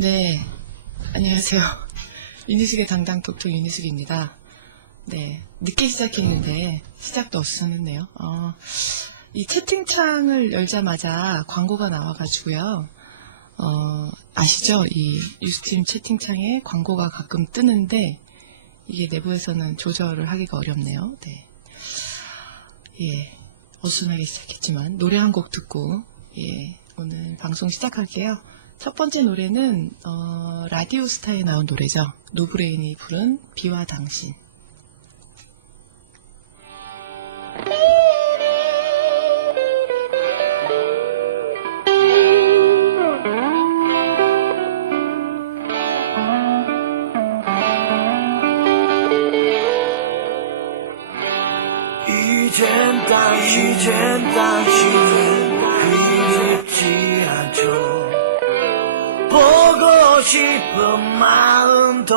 네, 안녕하세요. 유니스의 당당 독촉 유니스입니다. 네, 늦게 시작했는데 시작도 없었네요. 이 채팅창을 열자마자 광고가 나와가지고요. 아시죠? 이 유스트림 채팅창에 광고가 가끔 뜨는데 이게 내부에서는 조절을 하기가 어렵네요. 네, 예, 어수선하게 시작했지만 노래 한 곡 듣고 오늘 방송 시작할게요. 첫 번째 노래는 라디오스타에 나온 노래죠. 노브레인이 부른 비와 당신. 이젠 당신을 그립지 않죠. 보고 싶은 마음도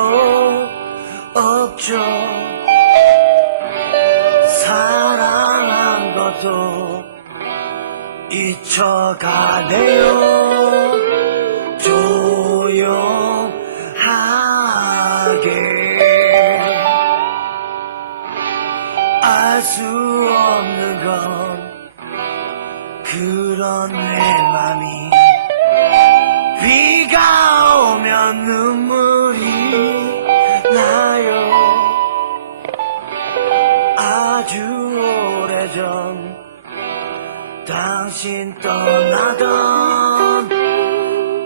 없죠. 사랑한 것도 잊혀가네요. 조용하게 알 수 없는 건 그런 내 맘이 비가 오면 눈물이 나요. 아주 오래전 당신 떠나던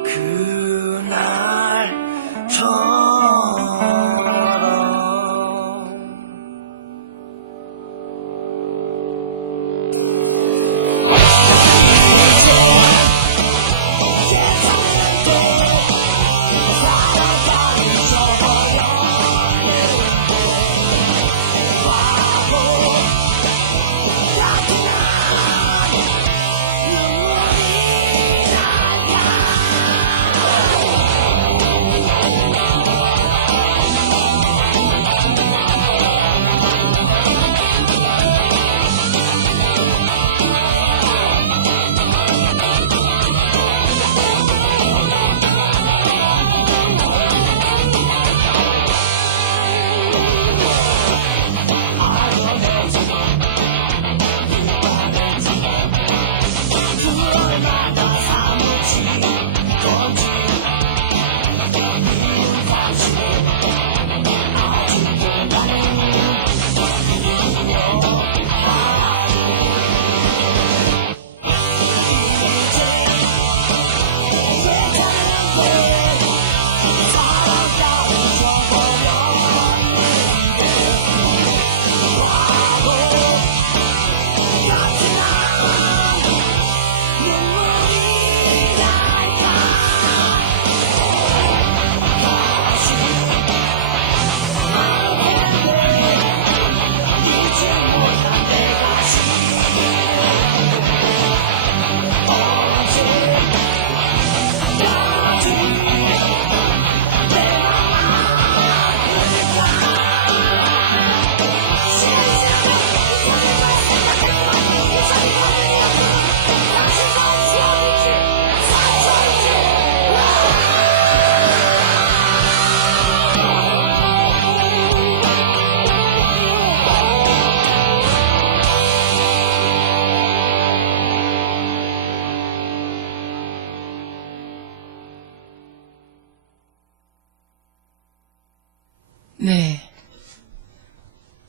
그날처럼.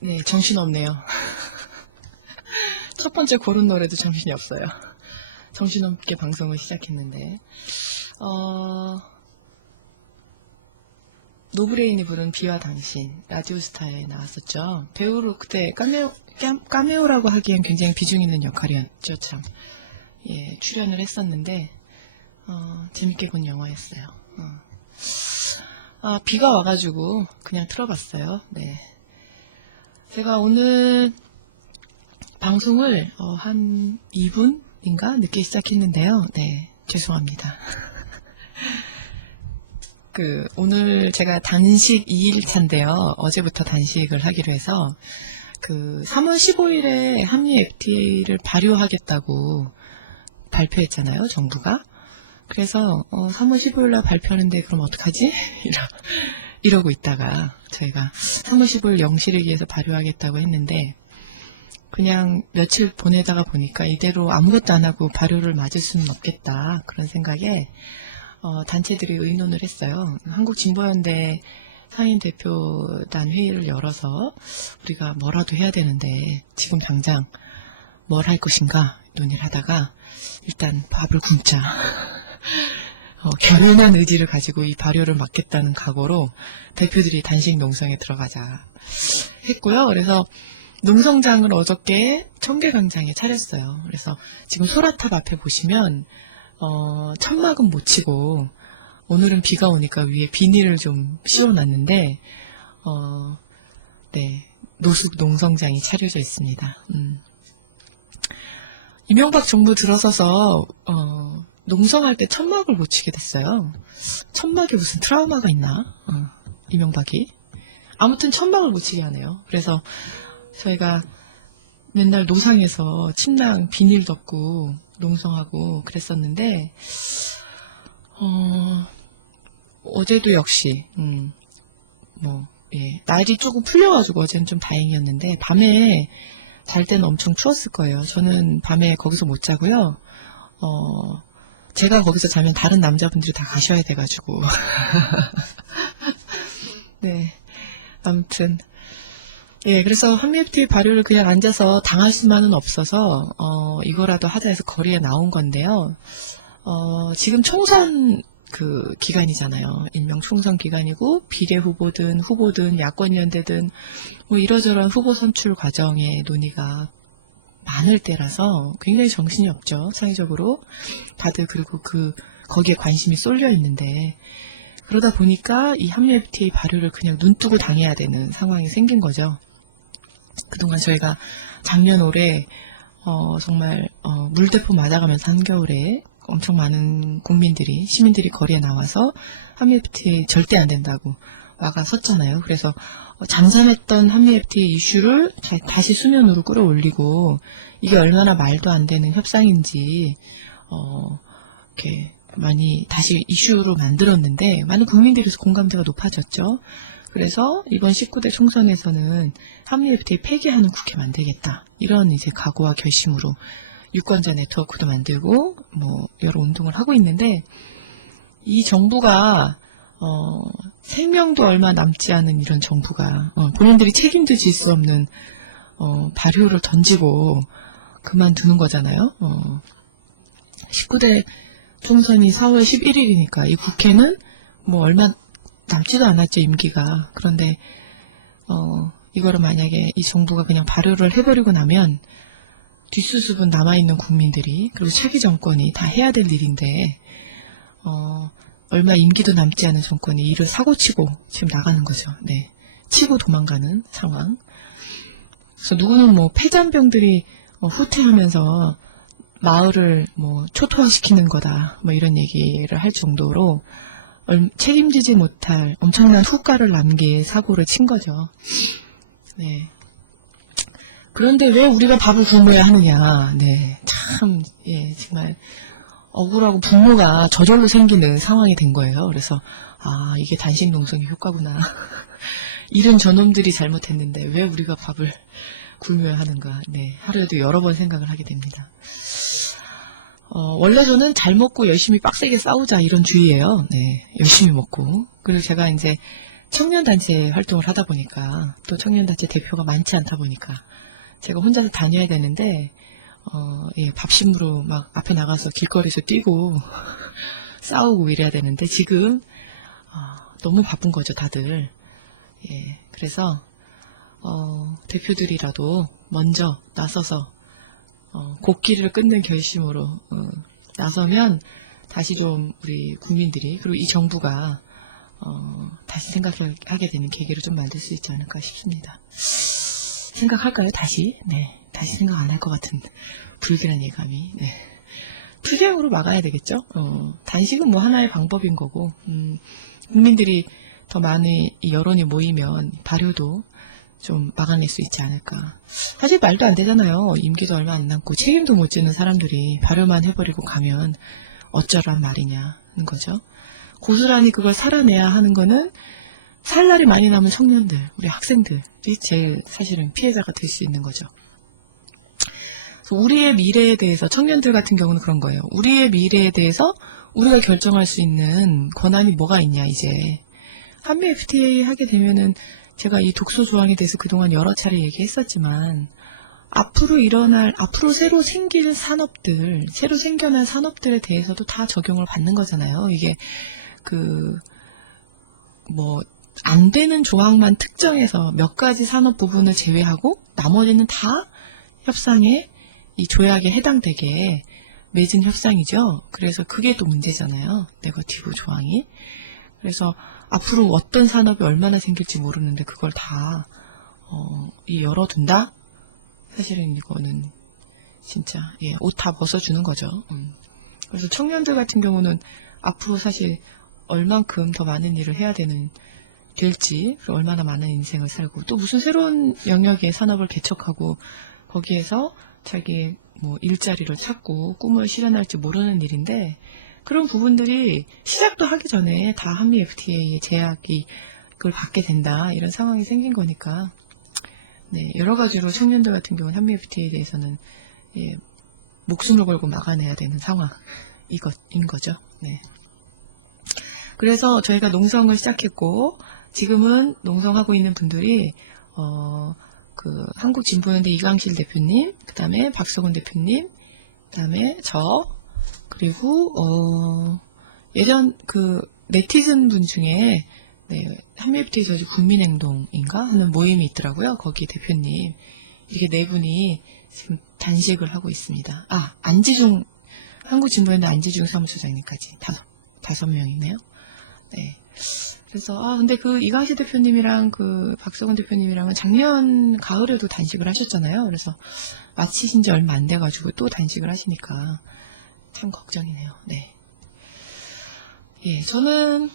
네, 정신없네요. 첫 번째 고른 노래도 정신이 없어요. 정신없게 방송을 시작했는데, 노브레인이 부른 비와 당신, 라디오스타에 나왔었죠. 배우로 그때 까메오라고 하기엔 굉장히 비중 있는 역할이었죠, 참. 예, 출연을 했었는데, 재밌게 본 영화였어요. 비가 와가지고 그냥 틀어봤어요. 네. 제가 오늘 방송을 한 2분인가 늦게 시작했는데요. 네, 죄송합니다. 오늘 제가 단식 2일차인데요. 어제부터 단식을 하기로 해서 3월 15일에 한미 FTA를 발효하겠다고 발표했잖아요, 정부가. 그래서 3월 15일 날 발표하는데 그럼 어떡하지? 이러고 있다가 저희가 3월 15일 0시를 위해서 발효하겠다고 했는데 그냥 며칠 보내다가 보니까 이대로 아무것도 안 하고 발효를 맞을 수는 없겠다. 그런 생각에 단체들이 의논을 했어요. 한국진보연대 상인 대표단 회의를 열어서 우리가 뭐라도 해야 되는데 지금 당장 뭘 할 것인가 논의를 하다가 일단 밥을 굶자. 결연한 의지를 가지고 이 발효를 막겠다는 각오로 대표들이 단식 농성에 들어가자 했고요. 그래서 농성장을 어저께 청계광장에 차렸어요. 그래서 지금 소라탑 앞에 보시면 천막은 못 치고 오늘은 비가 오니까 위에 비닐을 좀 씌워놨는데 네, 노숙 농성장이 차려져 있습니다. 이명박 정부 들어서서 농성할 때 천막을 못 치게 됐어요. 천막에 무슨 트라우마가 있나? 이명박이. 아무튼 천막을 못 치게 하네요. 그래서 저희가 맨날 노상에서 침낭 비닐 덮고 농성하고 그랬었는데 어제도 역시 날이 조금 풀려가지고 어제는 좀 다행이었는데 밤에 잘 때는 엄청 추웠을 거예요. 저는 밤에 거기서 못 자고요. 제가 거기서 자면 다른 남자분들이 다 가셔야 돼가지고. 네. 아무튼. 예, 그래서 한미FTA 발효를 그냥 앉아서 당할 수만은 없어서, 이거라도 하자 해서 거리에 나온 건데요. 지금 총선 기간이잖아요. 일명 총선 기간이고, 비례 후보든, 야권위원회든, 뭐 이러저러한 후보 선출 과정의 논의가 많을 때라서 굉장히 정신이 없죠. 사회적으로. 다들 그리고 거기에 관심이 쏠려 있는데, 그러다 보니까 이 한미FTA 발효를 그냥 눈뜨고 당해야 되는 상황이 생긴 거죠. 그동안 저희가 작년 올해, 정말, 물대포 맞아가면서 한겨울에 엄청 많은 시민들이 거리에 나와서 한미FTA 절대 안 된다고 막아섰잖아요. 그래서 잠잠했던 한미FTA 이슈를 다시 수면으로 끌어올리고 이게 얼마나 말도 안 되는 협상인지 이렇게 많이 다시 이슈로 만들었는데 많은 국민들에서 공감대가 높아졌죠. 그래서 이번 19대 총선에서는 한미FTA 폐기하는 국회 만들겠다. 이런 이제 각오와 결심으로 유권자 네트워크도 만들고 뭐 여러 운동을 하고 있는데 이 정부가 생명도 얼마 남지 않은 이런 정부가 본인들이 책임도 질 수 없는 발효를 던지고 그만두는 거잖아요. 19대 총선이 4월 11일이니까 이 국회는 뭐 얼마 남지도 않았죠, 임기가. 그런데 이거를 만약에 이 정부가 그냥 발효를 해버리고 나면 뒷수습은 남아있는 국민들이 그리고 차기 정권이 다 해야 될 일인데 얼마 임기도 남지 않은 정권이 이를 사고치고 지금 나가는 거죠. 네, 치고 도망가는 상황. 그래서 누구는 뭐 폐잔병들이 후퇴하면서 마을을 뭐 초토화시키는 거다 뭐 이런 얘기를 할 정도로 책임지지 못할 엄청난 후과를 남길 사고를 친 거죠. 네. 그런데 왜 우리가 밥을 굶어야 하느냐. 네. 참, 예, 정말 억울하고 분노가 저절로 생기는 상황이 된 거예요. 그래서, 이게 단식 농성의 효과구나. 이런 저놈들이 잘못했는데 왜 우리가 밥을 굶어야 하는가. 네. 하루에도 여러 번 생각을 하게 됩니다. 원래 저는 잘 먹고 열심히 빡세게 싸우자 이런 주의예요. 네. 열심히 먹고. 그리고 제가 이제 청년단체 활동을 하다 보니까 또 청년단체 대표가 많지 않다 보니까 제가 혼자서 다녀야 되는데 예, 밥심으로 막 앞에 나가서 길거리에서 뛰고 싸우고 이래야 되는데 지금 너무 바쁜 거죠 다들. 예, 그래서 대표들이라도 먼저 나서서 곡기를 끊는 결심으로 나서면 다시 좀 우리 국민들이 그리고 이 정부가 다시 생각하게 되는 계기를 좀 만들 수 있지 않을까 싶습니다. 생각할까요? 다시? 네. 다시 생각 안 할 것 같은 불길한 예감이. 네. 투쟁으로 막아야 되겠죠? 단식은 뭐 하나의 방법인 거고, 국민들이 더 많은 이 여론이 모이면 발효도 좀 막아낼 수 있지 않을까. 사실 말도 안 되잖아요. 임기도 얼마 안 남고 책임도 못 지는 사람들이 발효만 해버리고 가면 어쩌란 말이냐는 거죠. 고스란히 그걸 살아내야 하는 거는 살 날이 많이 남은 청년들, 우리 학생들이 제일 사실은 피해자가 될 수 있는 거죠. 그래서 우리의 미래에 대해서 청년들 같은 경우는 그런 거예요. 우리의 미래에 대해서 우리가 결정할 수 있는 권한이 뭐가 있냐 이제. 한미 FTA 하게 되면은 제가 이 독소 조항에 대해서 그동안 여러 차례 얘기했었지만 앞으로 새로 생길 산업들, 새로 생겨날 산업들에 대해서도 다 적용을 받는 거잖아요. 이게 안 되는 조항만 특정해서 몇 가지 산업 부분을 제외하고 나머지는 다 협상에 이 조약에 해당되게 맺은 협상이죠. 그래서 그게 또 문제잖아요. 네거티브 조항이. 그래서 앞으로 어떤 산업이 얼마나 생길지 모르는데 그걸 다 열어둔다? 사실은 이거는 진짜 옷 다 벗어주는 거죠. 그래서 청년들 같은 경우는 앞으로 사실 얼만큼 더 많은 일을 해야 될지, 그리고 얼마나 많은 인생을 살고, 또 무슨 새로운 영역의 산업을 개척하고, 거기에서 자기의 일자리를 찾고, 꿈을 실현할지 모르는 일인데, 그런 부분들이 시작도 하기 전에 다 한미 FTA의 제약이 그걸 받게 된다, 이런 상황이 생긴 거니까, 네, 여러 가지로 청년들 같은 경우는 한미 FTA에 대해서는, 목숨을 걸고 막아내야 되는 상황인 거죠. 네. 그래서 저희가 농성을 시작했고, 지금은 농성하고 있는 분들이 한국진보연대 이광실 대표님, 그 다음에 박석원 대표님, 그 다음에 그리고 예전 네티즌 분 중에 한미 FTA 저지 국민행동인가 하는 모임이 있더라고요. 거기 대표님 이렇게 네 분이 지금 단식을 하고 있습니다. 안지중 한국진보연대 안지중 사무소장님까지 다섯 명이네요. 네. 그래서 근데 이광시 대표님이랑 박석원 대표님이랑은 작년 가을에도 단식을 하셨잖아요. 그래서 마치신 지 얼마 안 돼가지고 또 단식을 하시니까 참 걱정이네요. 네. 저는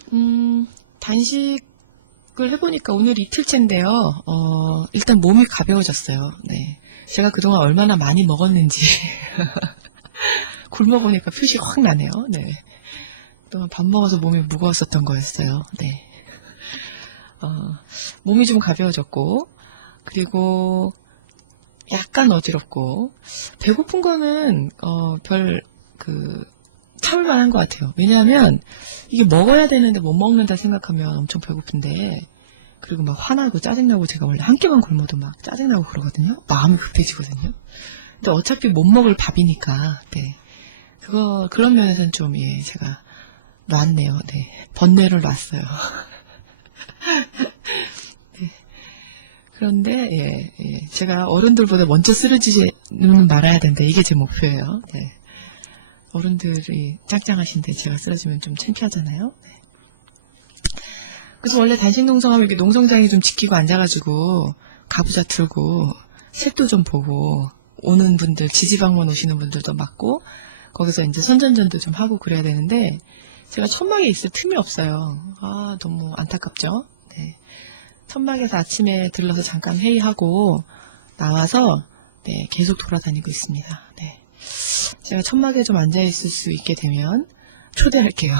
단식을 해보니까 오늘 이틀째인데요. 일단 몸이 가벼워졌어요. 네. 제가 그동안 얼마나 많이 먹었는지 굶어보니까 표시 확 나네요. 네. 그동안 밥 먹어서 몸이 무거웠었던 거였어요. 네. 몸이 좀 가벼워졌고, 그리고 약간 어지럽고, 배고픈 거는 참을 만한 것 같아요. 왜냐하면 이게 먹어야 되는데 못 먹는다 생각하면 엄청 배고픈데, 그리고 막 화나고 짜증나고, 제가 원래 한 끼만 굶어도 막 짜증나고 그러거든요. 마음이 급해지거든요. 근데 어차피 못 먹을 밥이니까, 네. 그런 면에서는 좀 제가 놨네요. 네. 번뇌를 놨어요. 네. 그런데 제가 어른들보다 먼저 쓰러지지는 말아야 된다. 이게 제 목표예요. 네. 어른들이 짱짱하신데 제가 쓰러지면 좀 창피하잖아요. 네. 그래서 원래 단식 농성하면 이렇게 농성장에 좀 지키고 앉아가지고 가부좌 틀고 색도 좀 보고 오는 분들, 지지방문 오시는 분들도 맞고 거기서 이제 선전전도 좀 하고 그래야 되는데 제가 천막에 있을 틈이 없어요. 너무 안타깝죠. 네. 천막에서 아침에 들러서 잠깐 회의하고 나와서 계속 돌아다니고 있습니다. 네. 제가 천막에 좀 앉아있을 수 있게 되면 초대할게요.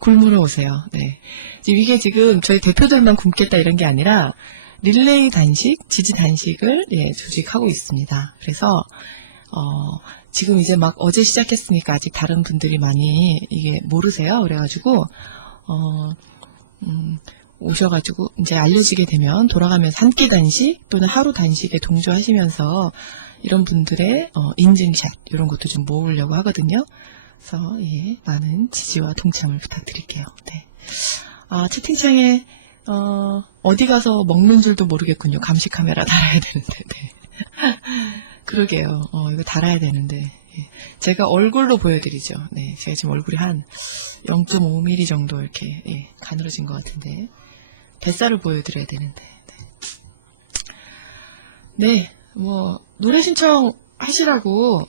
굶으러 오세요. 네. 이게 지금 저희 대표들만 굶겠다 이런 게 아니라 릴레이 단식, 지지 단식을 조직하고 있습니다. 그래서 지금 이제 막 어제 시작했으니까 아직 다른 분들이 많이 이게 모르세요. 그래가지고 오셔가지고 이제 알려지게 되면 돌아가면서 한 끼 단식 또는 하루 단식에 동조하시면서 이런 분들의 인증샷 이런 것도 좀 모으려고 하거든요. 그래서 많은 지지와 동참을 부탁드릴게요. 네. 채팅창에 어디 가서 먹는 줄도 모르겠군요. 감시 카메라 달아야 되는데. 네. 그러게요. 이거 달아야 되는데. 제가 얼굴로 보여드리죠. 네, 제가 지금 얼굴이 한 0.5mm 정도 이렇게 가늘어진 것 같은데 뱃살을 보여드려야 되는데. 네, 노래 신청 하시라고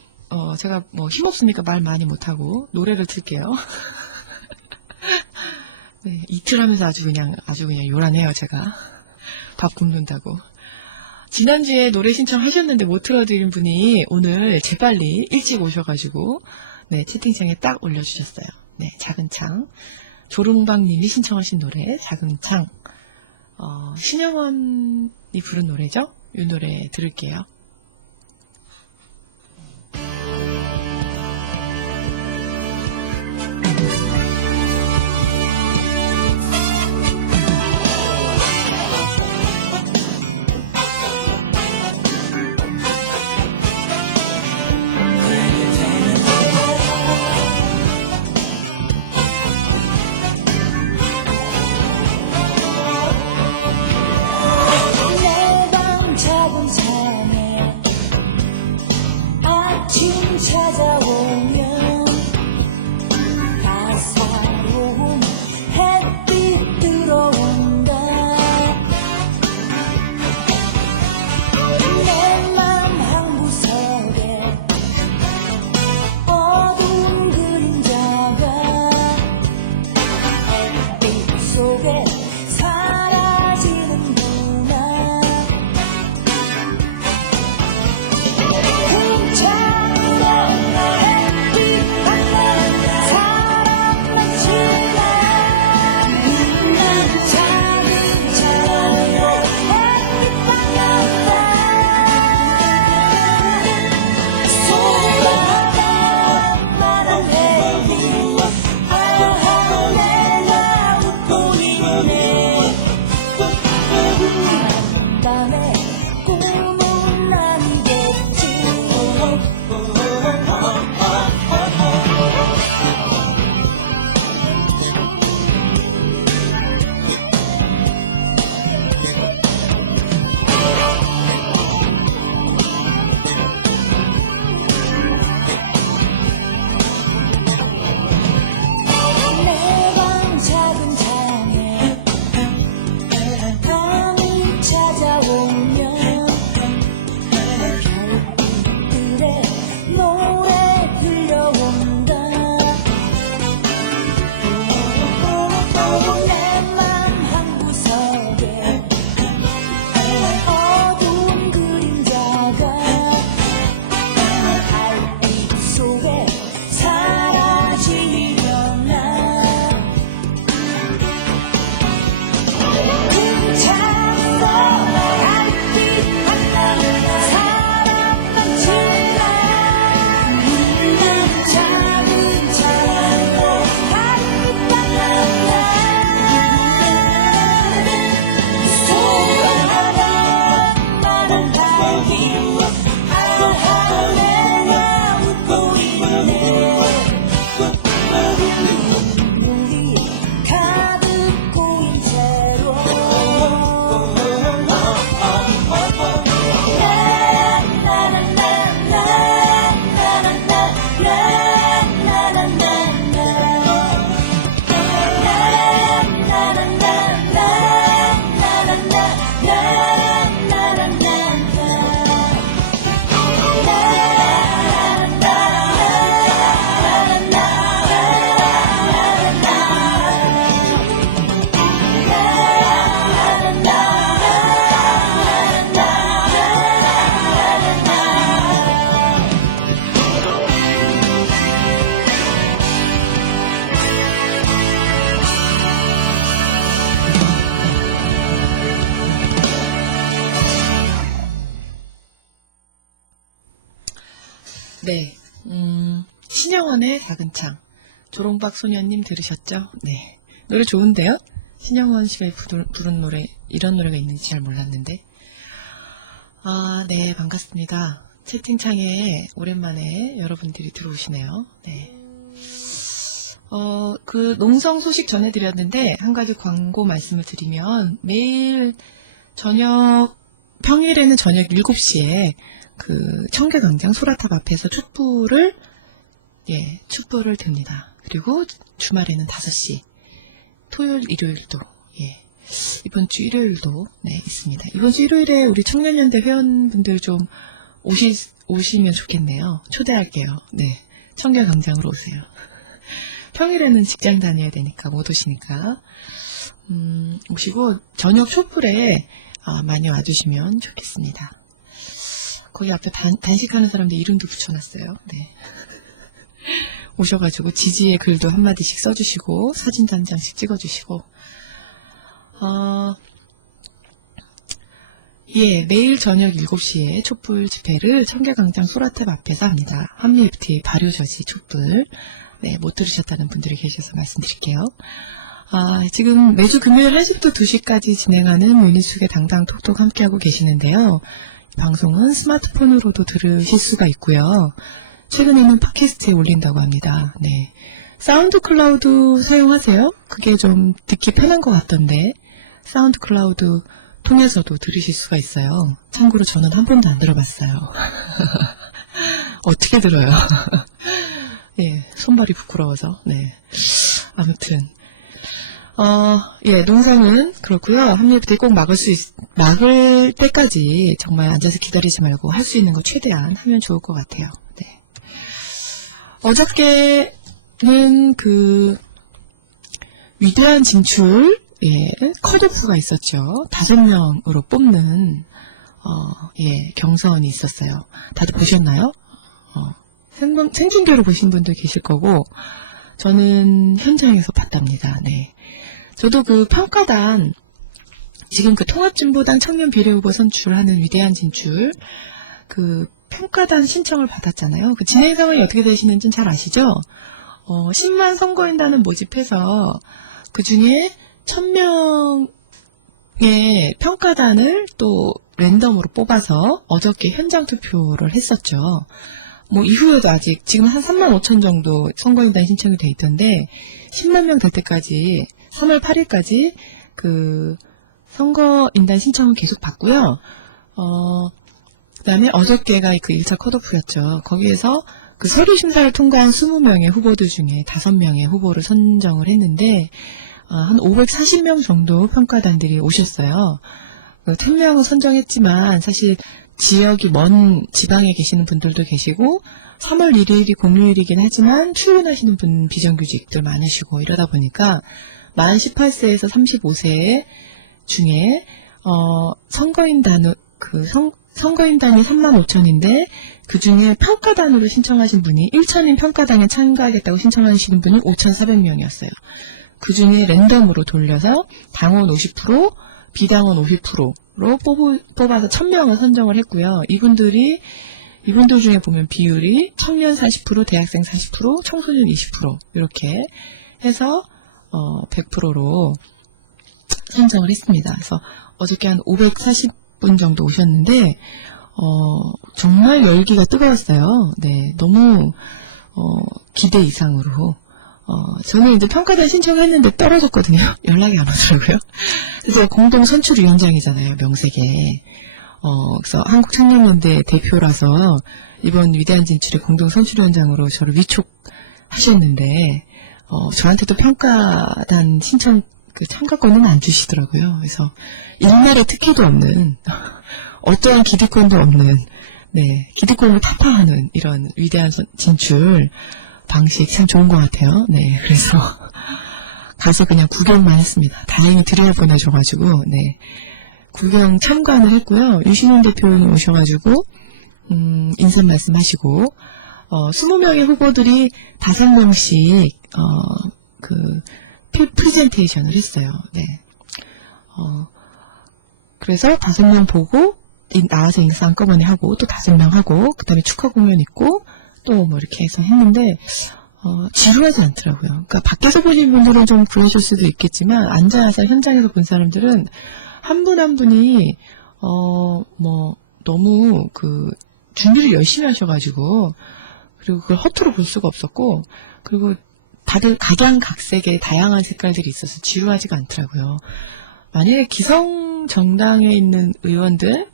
제가 힘없으니까 말 많이 못하고 노래를 틀게요. 네, 이틀 하면서 아주 그냥 요란해요. 제가 밥 굶는다고. 지난주에 노래 신청하셨는데 못 틀어드린 분이 오늘 재빨리 일찍 오셔가지고 네, 채팅창에 딱 올려주셨어요. 네, 작은 창. 조롱박님이 신청하신 노래, 작은 창. 신영원이 부른 노래죠? 이 노래 들을게요. 내 방 작은 창에 아침 찾아오면 따사로운 햇빛 들어온다. 내 맘 한구석에 어두운 그림자가 햇빛 속에 사라지는구나. 밤에 꿈은 아니겠지. 내 방 작은 창에 밤이 찾아오면 별빛들의 노래 들려온다. 내 맘 한구석에 어두운 그림자가 달빛 속에 사라지려나. 창도 달빛 하나 사람 넘치나. 작은 창으로 달빛 바란다. 소원하다 나는 달빛 아하 내가 웃고 있네. 눈물이 가득 고인 채로 네, 신영원의 작은 창. 조롱박 소녀님 들으셨죠? 네. 노래 좋은데요? 신영원 씨가 부른 노래, 이런 노래가 있는지 잘 몰랐는데. 아, 네, 반갑습니다. 채팅창에 오랜만에 여러분들이 들어오시네요. 네. 그 농성 소식 전해드렸는데, 한 가지 광고 말씀을 드리면, 매일 평일에는 저녁 7시에 그 청계광장 소라탑 앞에서 촛불을 듭니다. 그리고 주말에는 5시, 토요일, 일요일도, 이번 주 일요일도, 있습니다. 이번 주 일요일에 우리 청년연대 회원분들 좀 오시면 좋겠네요. 초대할게요. 네. 청계광장으로 오세요. 평일에는 직장 다녀야 되니까, 못 오시니까. 오시고, 저녁 촛불에 많이 와주시면 좋겠습니다. 거기 앞에 단식하는 사람들 이름도 붙여놨어요. 네. 오셔가지고 지지의 글도 한마디씩 써주시고 사진도 한 장씩 찍어주시고 예, 매일 저녁 7시에 촛불 집회를 청계광장 소라탑 앞에서 합니다. 한미 FTA 발효 저지 촛불. 네, 못 들으셨다는 분들이 계셔서 말씀드릴게요. 지금 매주 금요일 1시부터 2시까지 진행하는 유니숙의 당당 톡톡 함께하고 계시는데요. 방송은 스마트폰으로도 들으실 수가 있고요. 최근에는 팟캐스트에 올린다고 합니다. 네. 사운드 클라우드 사용하세요? 그게 좀 듣기 편한 것 같던데 사운드 클라우드 통해서도 들으실 수가 있어요. 참고로 저는 한 번도 안 들어봤어요. 어떻게 들어요? 예, 손발이 부끄러워서. 네. 아무튼 예, 농상은 그렇고요. 합리부터 꼭 막을 때까지 정말 앉아서 기다리지 말고 할 수 있는 거 최대한 하면 좋을 것 같아요. 네. 어저께는 그 위대한 진출, 예, 컷오프가 있었죠. 5명으로 뽑는 예, 경선이 있었어요. 다들 보셨나요? 생중계로 보신 분도 계실 거고 저는 현장에서 봤답니다. 네. 저도 그 평가단, 지금 그 통합진보당 청년 비례후보 선출하는 위대한 진출, 그 평가단 신청을 받았잖아요. 그 진행 상황이 어떻게 되시는지는 잘 아시죠? 10만 선거인단을 모집해서 그 중에 1000명의 평가단을 또 랜덤으로 뽑아서 어저께 현장 투표를 했었죠. 뭐 이후에도 아직 지금 한 3만 5천 정도 선거인단 신청이 돼 있던데 10만 명 될 때까지 3월 8일까지 그 선거인단 신청은 계속 받고요. 그다음에 어저께가 그 1차 컷오프였죠. 거기에서 그 서류 심사를 통과한 20명의 후보들 중에 5명의 후보를 선정을 했는데 한 540명 정도 평가단들이 오셨어요. 1000명을 선정했지만 사실 지역이 먼 지방에 계시는 분들도 계시고 3월 1일이 공휴일이긴 하지만 출근하시는 분 비정규직들 많으시고 이러다 보니까 만 18세에서 35세 중에 선거인단이 3만 5천인데 그 중에 평가단으로 신청하신 분이 1천인 평가단에 참가하겠다고 신청하시는 분이 5,400명이었어요. 그 중에 랜덤으로 돌려서 당원 50%, 비당원 50%로 뽑아서 1000명을 선정을 했고요. 이분들 중에 보면 비율이 청년 40%, 대학생 40%, 청소년 20% 이렇게 해서 100%로 선정을 했습니다. 그래서 어저께 한 540분 정도 오셨는데 정말 열기가 뜨거웠어요. 네, 너무 기대 이상으로. 저는 이제 평가단 신청했는데 떨어졌거든요. 연락이 안 오더라고요. 그래서 공동선출위원장이잖아요, 명색에. 그래서 한국청년연대 대표라서 이번 위대한 진출의 공동선출위원장으로 저를 위촉하셨는데, 저한테도 평가단 신청 그 참가권은 안 주시더라고요. 그래서 일말의 특혜도 없는, 어떠한 기득권도 없는, 네, 기득권을 타파하는 이런 위대한 진출, 방식 참 좋은 것 같아요. 네, 그래서 가서 그냥 구경만 했습니다. 다행히 들여보내줘가지고, 네, 구경 참관을 했고요. 유신훈 대표님 오셔가지고 인사 말씀하시고 20명의 후보들이 5명씩 그 프레젠테이션을 했어요. 네, 그래서 5명 보고 나와서 인사 한꺼번에 하고 또 5명 하고 그 다음에 축하 공연 있고 또 뭐 이렇게 해서 했는데 지루하지 않더라고요. 그러니까 밖에서 보신 분들은 좀 그러실 수도 있겠지만 앉아서 현장에서 본 사람들은 한 분 한 분이 뭐 너무 그 준비를 열심히 하셔가지고 그리고 그걸 허투루 볼 수가 없었고 그리고 다들 각양각색의 다양한 색깔들이 있어서 지루하지가 않더라고요. 만약에 기성 정당에 있는 의원들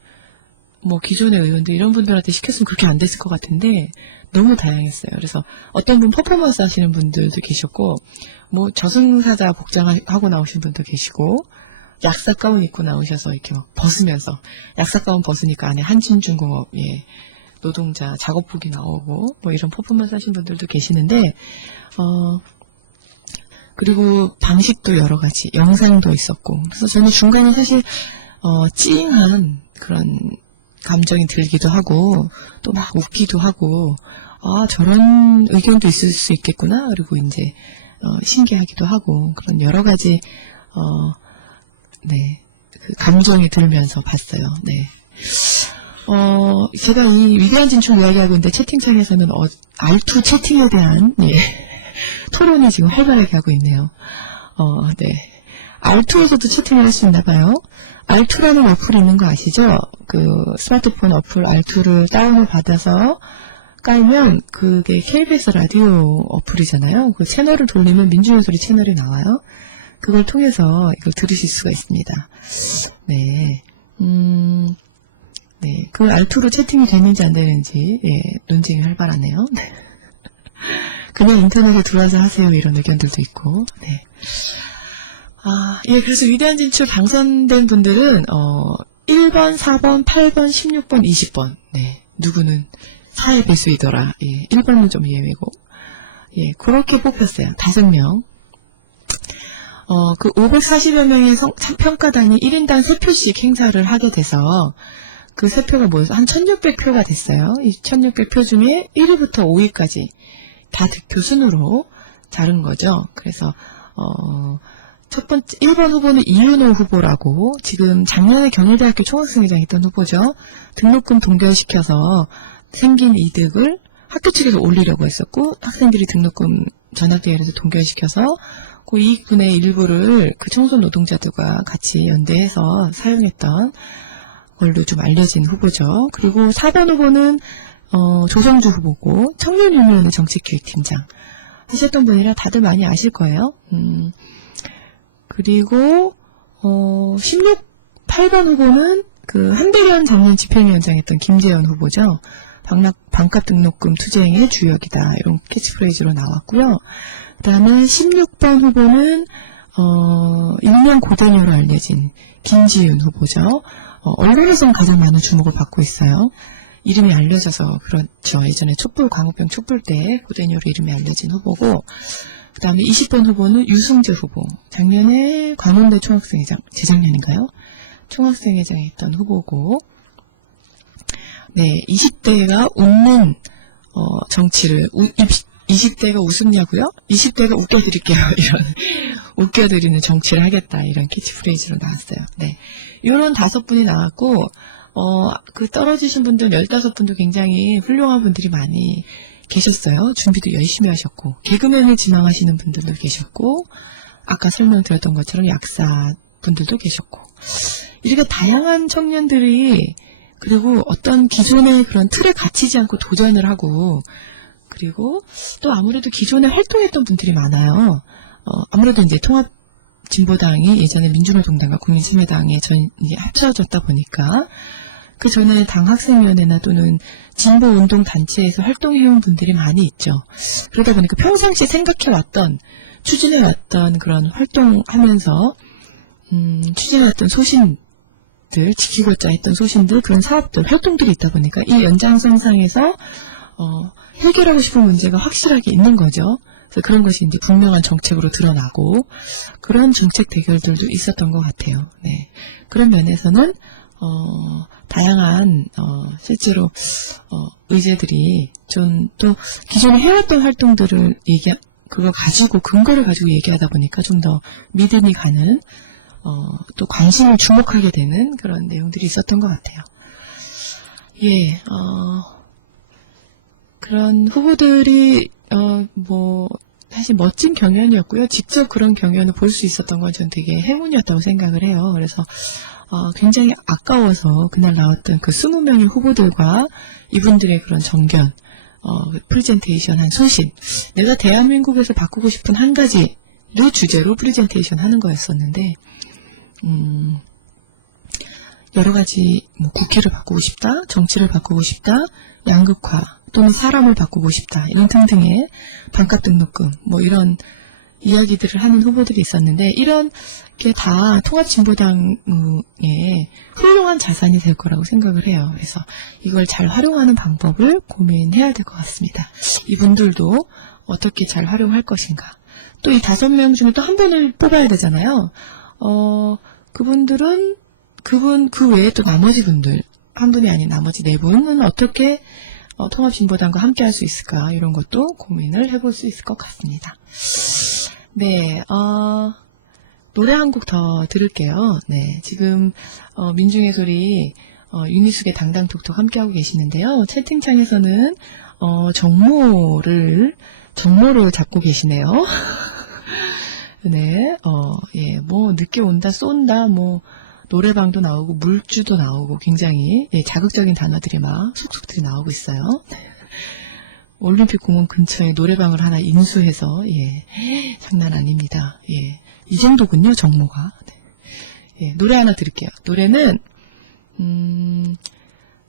뭐 기존의 의원들 이런 분들한테 시켰으면 그렇게 안 됐을 것 같은데 너무 다양했어요. 그래서 어떤 분 퍼포먼스 하시는 분들도 계셨고 뭐 저승사자 복장하고 나오신 분도 계시고 약사 가운 입고 나오셔서 이렇게 막 벗으면서 약사 가운 벗으니까 안에 한진중공업 노동자 작업복이 나오고 뭐 이런 퍼포먼스 하신 분들도 계시는데 그리고 방식도 여러 가지 영상도 있었고 그래서 저는 중간에 사실 찡한 그런 감정이 들기도 하고 또 막 웃기도 하고 아, 저런 의견도 있을 수 있겠구나. 그리고 이제, 신기하기도 하고, 그런 여러 가지, 네, 그 감정이 들면서 봤어요. 네. 제가 이 위대한 진출 이야기하고 있는데 채팅창에서는 R2 채팅에 대한, 예, 토론이 지금 활발하게 하고 있네요. 네. R2에서도 채팅을 할 수 있나 봐요. R2라는 어플이 있는 거 아시죠? 그 스마트폰 어플 R2를 다운을 받아서 깔면 그게 KBS 라디오 어플이잖아요. 그 채널을 돌리면 민주의 소리 채널이 나와요. 그걸 통해서 이걸 들으실 수가 있습니다. 네. 네. 그 R2로 채팅이 되는지 안 되는지, 예, 논쟁이 활발하네요. 그냥 인터넷에 들어와서 하세요. 이런 의견들도 있고, 네. 아, 예, 그래서 위대한 진출 당선된 분들은, 1번, 4번, 8번, 16번, 20번. 네. 누구는 4의 배수이더라. 예, 1번은 좀 예외고. 예, 그렇게 뽑혔어요. 5명. 그 540여 명의 평가단이 1인당 3표씩 행사를 하게 돼서, 그 3표가 뭐였어? 한 1600표가 됐어요. 이 1600표 중에 1위부터 5위까지 다 득표 순으로 자른 거죠. 그래서, 첫 번째, 1번 후보는 이윤호 후보라고, 지금 작년에 경희대학교 총학생회장 했던 후보죠. 등록금 동결시켜서 생긴 이득을 학교 측에서 올리려고 했었고, 학생들이 등록금 전학대회에서 동결시켜서 그 이익분의 일부를 그 청소년 노동자들과 같이 연대해서 사용했던 걸로 좀 알려진 후보죠. 그리고 4번 후보는 조성주 후보고, 청년위원회 정책기획팀장 하셨던 분이라 다들 많이 아실 거예요. 그리고 8번 후보는 그 한대련 작년 집행위원장 했던 김재현 후보죠. 반값 등록금 투쟁의 주역이다. 이런 캐치프레이즈로 나왔고요. 그 다음에 16번 후보는 일명 고대녀로 알려진 김지윤 후보죠. 언론에서는 가장 많은 주목을 받고 있어요. 이름이 알려져서 그렇죠. 예전에 광우병 촛불 때 고대녀로 이름이 알려진 후보고, 그 다음에 20번 후보는 유승재 후보. 작년에 광운대 총학생회장, 재작년인가요? 총학생회장에 있던 후보고, 네, 20대가 웃는, 정치를, 20대가 웃음냐고요? 20대가 웃겨드릴게요. 이런, 웃겨드리는 정치를 하겠다. 이런 캐치프레이즈로 나왔어요. 네. 요런 5분이 나왔고, 그 떨어지신 분들 15분도 굉장히 훌륭한 분들이 많이 계셨어요. 준비도 열심히 하셨고, 개그맨을 지망하시는 분들도 계셨고, 아까 설명드렸던 것처럼 약사 분들도 계셨고, 이렇게 다양한 청년들이, 그리고 어떤 기존의 그런 틀에 갇히지 않고 도전을 하고, 그리고 또 아무래도 기존에 활동했던 분들이 많아요. 아무래도 이제 통합진보당이 예전에 민주노동당과 국민신뢰당에 합쳐졌다 보니까, 그 전에 당학생위원회나 또는 진보운동단체에서 활동해온 분들이 많이 있죠. 그러다 보니까 평상시 생각해왔던, 추진해왔던 그런 활동하면서, 추진해왔던 소신들, 지키고자 했던 소신들, 그런 사업들, 활동들이 있다 보니까 이 연장선상에서, 해결하고 싶은 문제가 확실하게 있는 거죠. 그래서 그런 것이 이제 분명한 정책으로 드러나고, 그런 정책 대결들도 있었던 것 같아요. 네. 그런 면에서는, 다양한, 실제로, 의제들이 좀 또 기존에 해왔던 활동들을 그거 가지고, 근거를 가지고 얘기하다 보니까 좀 더 믿음이 가는, 또 관심을 주목하게 되는 그런 내용들이 있었던 것 같아요. 예, 그런 후보들이, 사실 멋진 경연이었고요. 직접 그런 경연을 볼 수 있었던 건 전 되게 행운이었다고 생각을 해요. 그래서, 굉장히 아까워서 그날 나왔던 그 20명의 후보들과 이분들의 그런 정견, 프레젠테이션 한 소신, 내가 대한민국에서 바꾸고 싶은 한 가지를 주제로 프레젠테이션 하는 거였었는데, 여러 가지, 국회를 바꾸고 싶다, 정치를 바꾸고 싶다, 양극화, 또는 사람을 바꾸고 싶다, 이런 등등의 반값 등록금, 이런 이야기들을 하는 후보들이 있었는데, 이런 게 다 통합진보당의 훌륭한 자산이 될 거라고 생각을 해요. 그래서 이걸 잘 활용하는 방법을 고민해야 될 것 같습니다. 이분들도 어떻게 잘 활용할 것인가. 또 이 5명 중에 또 한 분을 뽑아야 되잖아요. 그분들은, 그 외에 또 나머지 분들, 한 분이 아닌 나머지 4분은 어떻게, 통합진보당과 함께 할 수 있을까 이런 것도 고민을 해볼 수 있을 것 같습니다. 네, 노래 한 곡 더 들을게요. 네, 지금 민중의 소리 유니숙의 당당톡톡 함께하고 계시는데요. 채팅창에서는 정모를 잡고 계시네요. 네, 예, 뭐 늦게 온다, 쏜다, 뭐 노래방도 나오고 물주도 나오고 굉장히 자극적인 단어들이 막 속속들이 나오고 있어요. 올림픽 공원 근처에 노래방을 하나 인수해서 장난 아닙니다. 예, 이 정도군요, 정모가. 네. 예, 노래 하나 들을게요. 노래는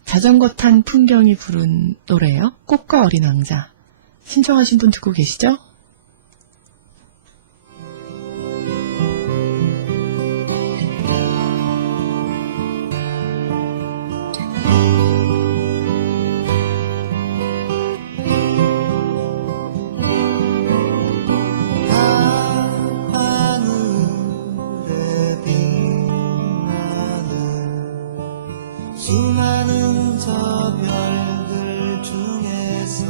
자전거 탄 풍경이 부른 노래예요. 꽃과 어린 왕자. 신청하신 분 듣고 계시죠? 하늘에 빛나는 수많은 저 별들 중에서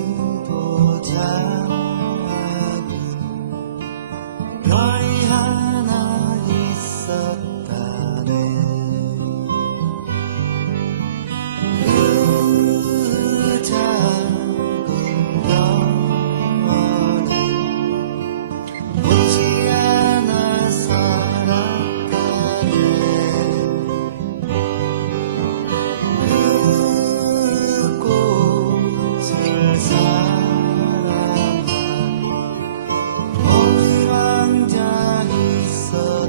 유난히도 작은 별이 하나 있었다네. 그 작은 별은 꽃이 하나 살았다네. 그 꽃을 사랑한 어느 왕자 있었다네.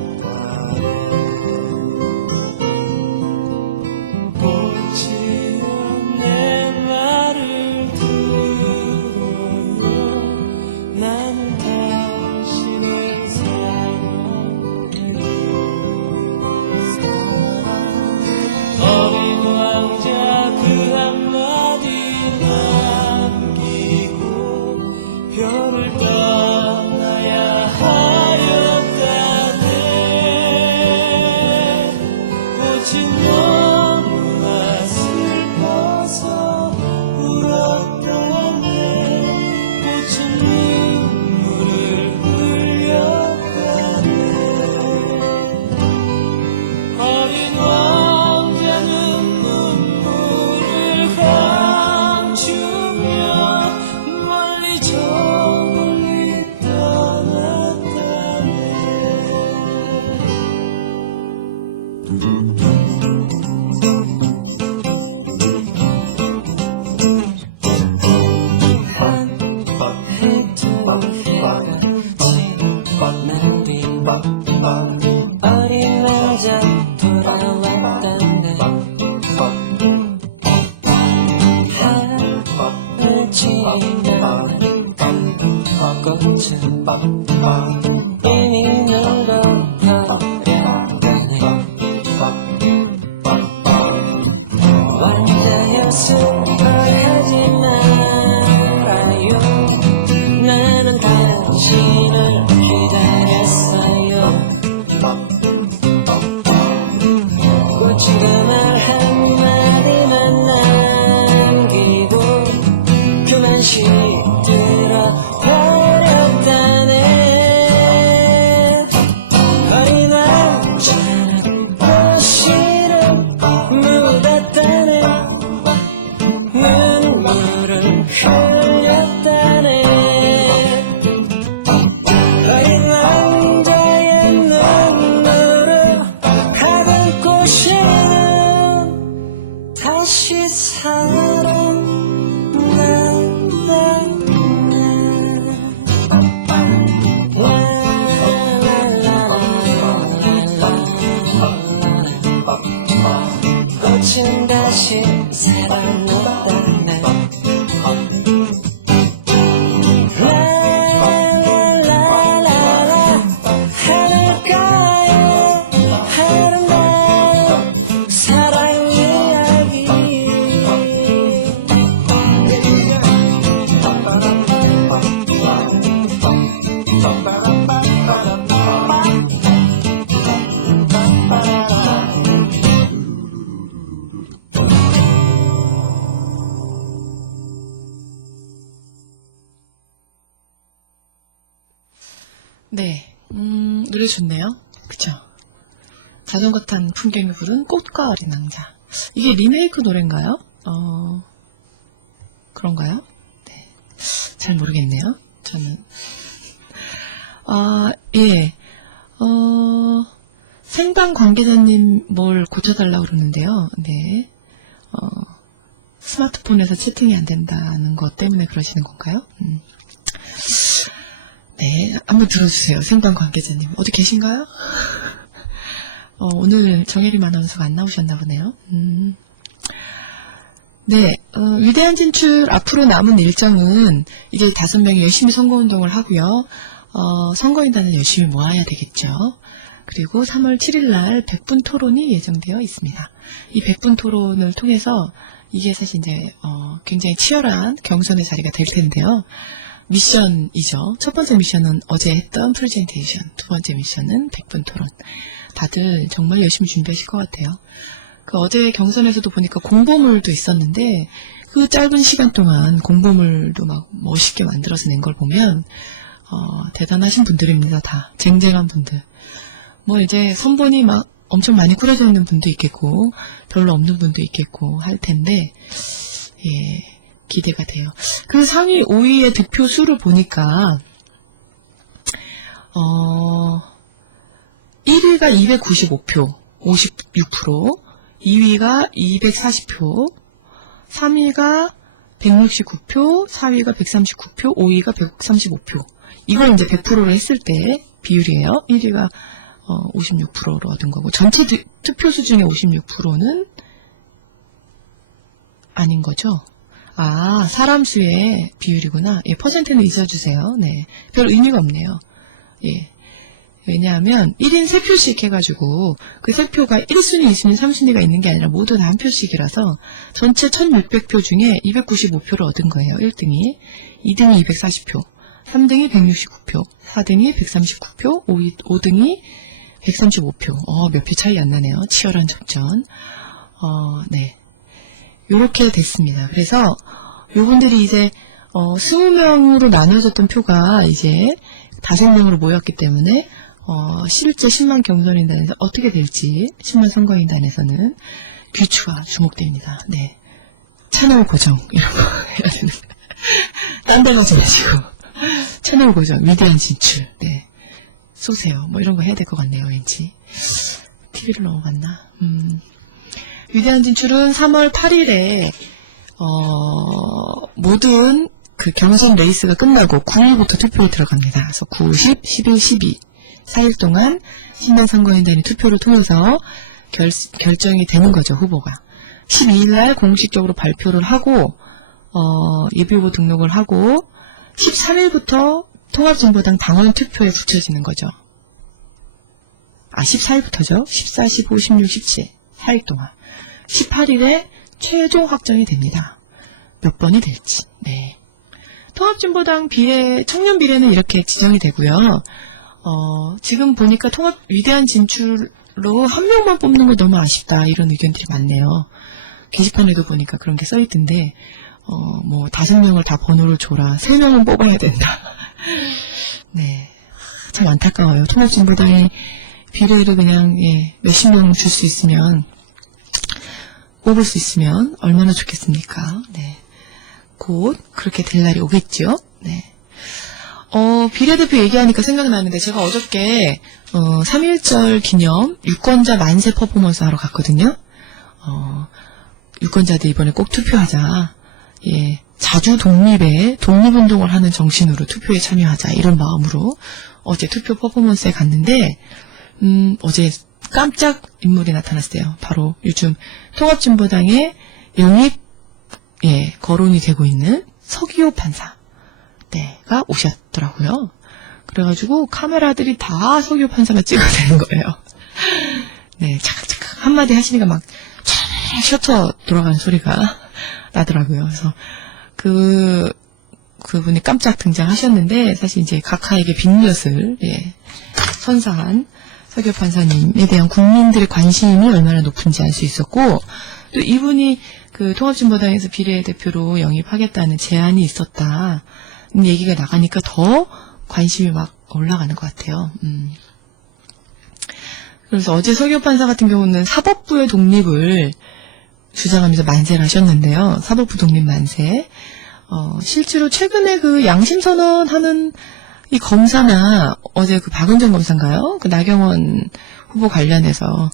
꽃이 내 말을 들어요. 나는 당신을 사랑해. 어린 왕자 그 한마디 남기고 별을 떠나야 하였다네. 꽃이 너무나 슬퍼서 울었다네. 꽃은 눈물을 흘렸다네. 어린 왕자는 눈물을 감추며 멀리 저 멀리 떠났다네. 어린 왕자 돌아왔다네. 하늘 지나는 그 꽃은 이미 늙어버렸다네. 왕자였으면 하지 말아요. 나는 당신을 기다렸어요. 꽃이 그 말 한마디만 남기고 그만 시들어 버렸다네. 어린 왕자는 꽃씨를 묻었다네. 눈물을 흘렸다네. 어린 왕자의 눈물을 가둔 꽃이는 다시 살아난다. 네, 노래 좋네요. 그쵸? 자전거 탄 풍경이 부른 꽃과 어린 왕자. 이게 리메이크 노래인가요? 그런가요? 네. 잘 모르겠네요. 저는. 예. 생방 관계자님 뭘 고쳐달라고 그러는데요. 네. 스마트폰에서 채팅이 안 된다는 것 때문에 그러시는 건가요? 네. 한번 들어주세요. 생방 관계자님. 어디 계신가요? 오늘 정혜림 아나운서가 안 나오셨나 보네요. 네, 위대한 진출 앞으로 남은 일정은 이제 5명이 열심히 선거운동을 하고요. 선거인단을 열심히 모아야 되겠죠. 그리고 3월 7일 날 100분 토론이 예정되어 있습니다. 이 100분 토론을 통해서 이게 사실 이제 굉장히 치열한 경선의 자리가 될 텐데요. 미션이죠. 첫 번째 미션은 어제 했던 프레젠테이션, 두 번째 미션은 100분 토론. 다들 정말 열심히 준비하실 것 같아요. 그 어제 경선에서도 보니까 공보물도 있었는데 그 짧은 시간 동안 공보물도 막 멋있게 만들어서 낸 걸 보면 대단하신 분들입니다. 다 쟁쟁한 분들. 뭐 이제 선본이 막 엄청 많이 꾸려져 있는 분도 있겠고 별로 없는 분도 있겠고 할 텐데 예, 기대가 돼요. 그 상위 5위의 득표 수를 보니까 1위가 295표, 56%, 2위가 240표, 3위가 169표, 4위가 139표, 5위가 135표. 이걸 이제 100%로 했을 때 비율이에요. 1위가 56%로 얻은 거고, 전체 투표수 중에 56%는 아닌 거죠? 아, 사람 수의 비율이구나. 예, 퍼센트는 잊어주세요. 네. 별 의미가 없네요. 예. 왜냐하면 1인 3표씩 해가지고 그 3표가 1순위, 2순위, 3순위가 있는 게 아니라 모두 다 한 표씩이라서 전체 1600표 중에 295표를 얻은 거예요. 1등이. 2등이 240표, 3등이 169표, 4등이 139표, 5등이 135표. 몇 표 차이 안 나네요. 치열한 접전. 네. 요렇게 됐습니다. 그래서 요분들이 이제 20명으로 나뉘어졌던 표가 이제 5명으로 모였기 때문에 실제 10만 경선인단에서 어떻게 될지 10만 선거인단에서는 귀추가 주목됩니다. 네. 채널 고정 이런 거 해야 되는 딴 데 가지 마시고 채널 고정, 위대한 진출 네. 쏘세요. 뭐 이런 거 해야 될 것 같네요. 왠지 TV로 넘어갔나? 위대한 진출은 3월 8일에 모든 그 경선 레이스가 끝나고 9일부터 투표에 들어갑니다. 그래서 9, 10, 11, 12 4일 동안 신당 선거인단이 투표를 통해서 결정이 되는 거죠. 후보가. 12일 날 공식적으로 발표를 하고 예비후보 등록을 하고 13일부터 통합진보당 당원 투표에 붙여지는 거죠. 14일부터죠. 14, 15, 16, 17 4일 동안 18일에 최종 확정이 됩니다. 몇 번이 될지. 네. 통합진보당 비례, 청년 비례는 이렇게 지정이 되고요. 지금 보니까 통합 위대한 진출로 한 명만 뽑는 거 너무 아쉽다 이런 의견들이 많네요. 게시판에도 보니까 그런 게 써있던데 5명을 다 번호를 줘라. 3명은 뽑아야 된다. 네, 참 안타까워요. 통합진보당의 비례를 그냥 몇십 명 줄 수 있으면 뽑을 수 있으면 얼마나 좋겠습니까? 네. 곧 그렇게 될 날이 오겠죠. 네. 비례대표 얘기하니까 생각나는데 제가 어저께 3.1절 기념 유권자 만세 퍼포먼스 하러 갔거든요. 유권자들 이번에 꼭 투표하자. 예, 자주 독립에 독립운동을 하는 정신으로 투표에 참여하자 이런 마음으로 어제 투표 퍼포먼스에 갔는데 어제 깜짝 인물이 나타났어요. 바로 요즘 통합진보당의 영입 거론이 되고 있는 서기호 판사 가 오셨더라고요. 그래가지고 카메라들이 다 서기호 판사가 찍어대는 거예요. 네, 착착 한마디 하시니까 막 셔터 돌아가는 소리가 나더라고요. 그래서 그분이 깜짝 등장하셨는데 사실 이제 각하에게 빈엿을 선사한 서기호 판사님에 대한 국민들의 관심이 얼마나 높은지 알 수 있었고 또 이분이 그 통합진보당에서 비례대표로 영입하겠다는 제안이 있었다. 얘기가 나가니까 더 관심이 막 올라가는 것 같아요. 그래서 어제 서기호 판사 같은 경우는 사법부의 독립을 주장하면서 만세를 하셨는데요. 사법부 독립 만세. 실제로 최근에 그 양심선언 하는 이 검사나 어제 그 박은정 검사인가요? 그 나경원 후보 관련해서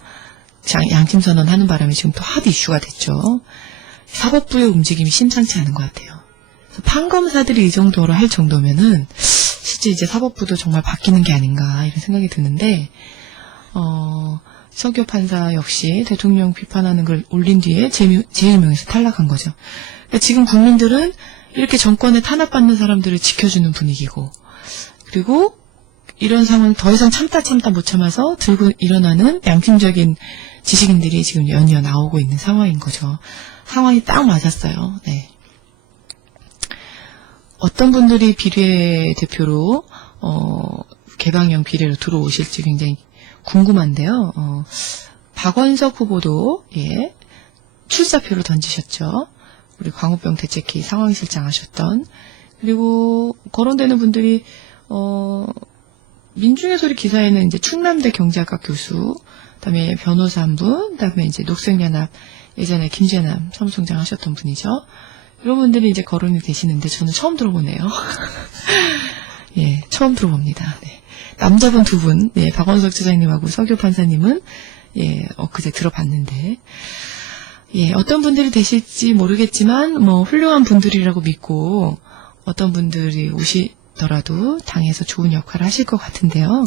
양심선언 하는 바람에 지금 또 핫 이슈가 됐죠. 사법부의 움직임이 심상치 않은 것 같아요. 판검사들이 이 정도로 할 정도면은 실제 이제 사법부도 정말 바뀌는 게 아닌가 이런 생각이 드는데 서기호 판사 역시 대통령 비판하는 걸 올린 뒤에 제1명에서 탈락한 거죠. 그러니까 지금 국민들은 이렇게 정권에 탄압받는 사람들을 지켜주는 분위기고 그리고 이런 상황 더 이상 참다 못 참아서 들고 일어나는 양심적인 지식인들이 지금 연이어 나오고 있는 상황인 거죠. 상황이 딱 맞았어요. 네. 어떤 분들이 비례 대표로 개방형 비례로 들어오실지 굉장히 궁금한데요. 박원석 후보도 출사표를 던지셨죠. 우리 광우병 대책회의 상황실장 하셨던. 그리고 거론되는 분들이 민중의 소리 기사에는 이제 충남대 경제학과 교수, 그다음에 변호사 한 분, 그다음에 이제 녹색연합 예전에 김재남 사무총장 하셨던 분이죠. 이런 분들이 이제 거론이 되시는데 저는 처음 들어보네요. 예, 처음 들어봅니다. 네. 남자분 두 분, 예, 박원석 차장님하고 서기호 판사님은 엊그제 들어봤는데, 예, 어떤 분들이 되실지 모르겠지만 뭐 훌륭한 분들이라고 믿고 어떤 분들이 오시더라도 당에서 좋은 역할을 하실 것 같은데요.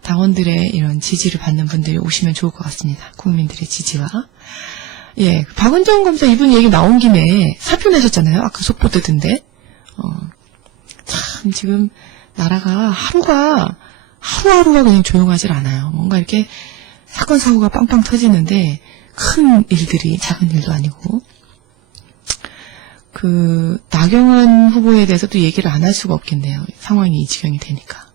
당원들의 이런 지지를 받는 분들이 오시면 좋을 것 같습니다. 국민들의 지지와. 예, 박은정 검사 이분 얘기 나온 김에 사표 내셨잖아요. 아까 속보 뜨던데. 참 지금 나라가 하루하루가 그냥 조용하질 않아요. 뭔가 이렇게 사건 사고가 빵빵 터지는데 큰 일들이 작은 일도 아니고 그 나경원 후보에 대해서도 얘기를 안 할 수가 없겠네요. 상황이 이 지경이 되니까.